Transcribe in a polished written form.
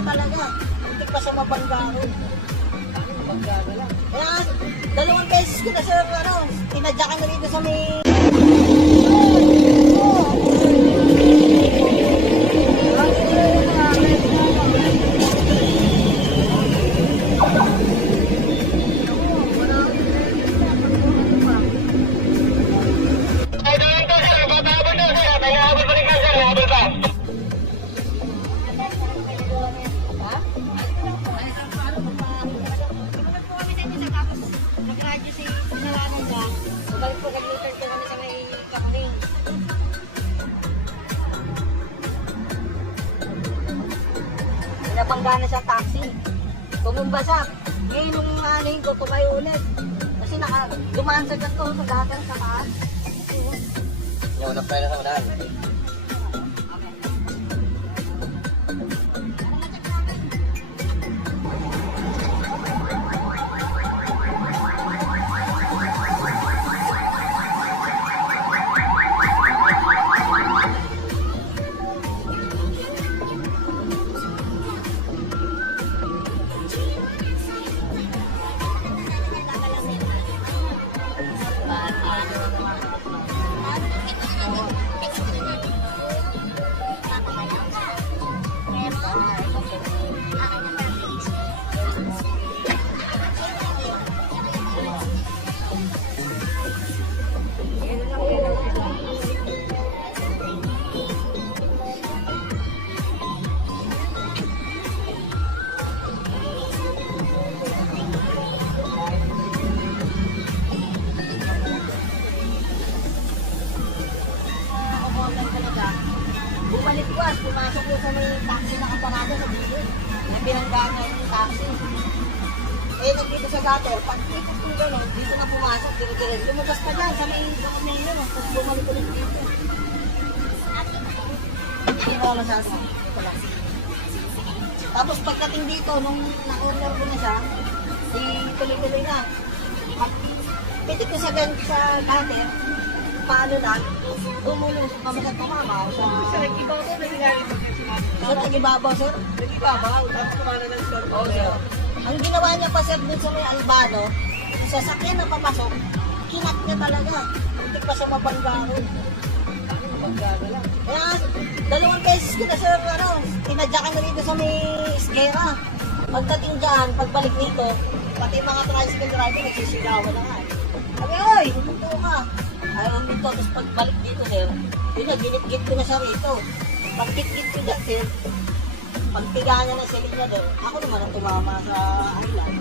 niya talaga. Hindi pa siya mabanggaron. Mabanggaron lang. Kaya, 2 beses ko na sir, tinadyakan na rito sa may... Pinabangga na sa taxi. Tumumba siya. Ngayon nung aning ko, tumayo ulit. Kasi dumaan sa ganito sa dagat sa taas. Yung unang pera sa unahan. Bumalik ko pumasok ko sa may taxi na kaparada sa bigay. Yung binanggaan na yung taxi. Eh, nagdito sa gutter, pag ikot ko gano'n, dito na pumasok, dire-dire. Lumabas pa dyan sa may dokumento, tapos bumalik ulit dito. Hindi mo masasabi. Ito lang. Tapos pagdating dito, nung na-order ko na siya, tuloy-tuloy na. Pitik ko sa gutter, paano na, gumulong sa pamagat pamamaw sa... Sir, nag-ibabaw na nangyari ba kasi Sir, nag-ibabaw, sir? nag-ibabaw, tapos kumana ng sir. Oo, sir. Ang ginawa niya pa, sir, dun sa may Albano, yung sasakyan na papasok, kinat niya talaga. Hindi pa siya mabanggaron. Pagkano lang. Kaya, 2 beses ko na, sir, tinadyakan na rito sa may Esguera. Pagdating dyan, pagbalik dito, pati mga tricycle driver, nagsisigawan na nga. Sabi, oy, huminto ka. Ayaw huminto, tapos pagbalik dito, sir, yun na, ginit-git ko na siya rito. Pag-git-git ko dyan, sir, pagpiga niya na sa linya doon, ako naman ang tumama sa island.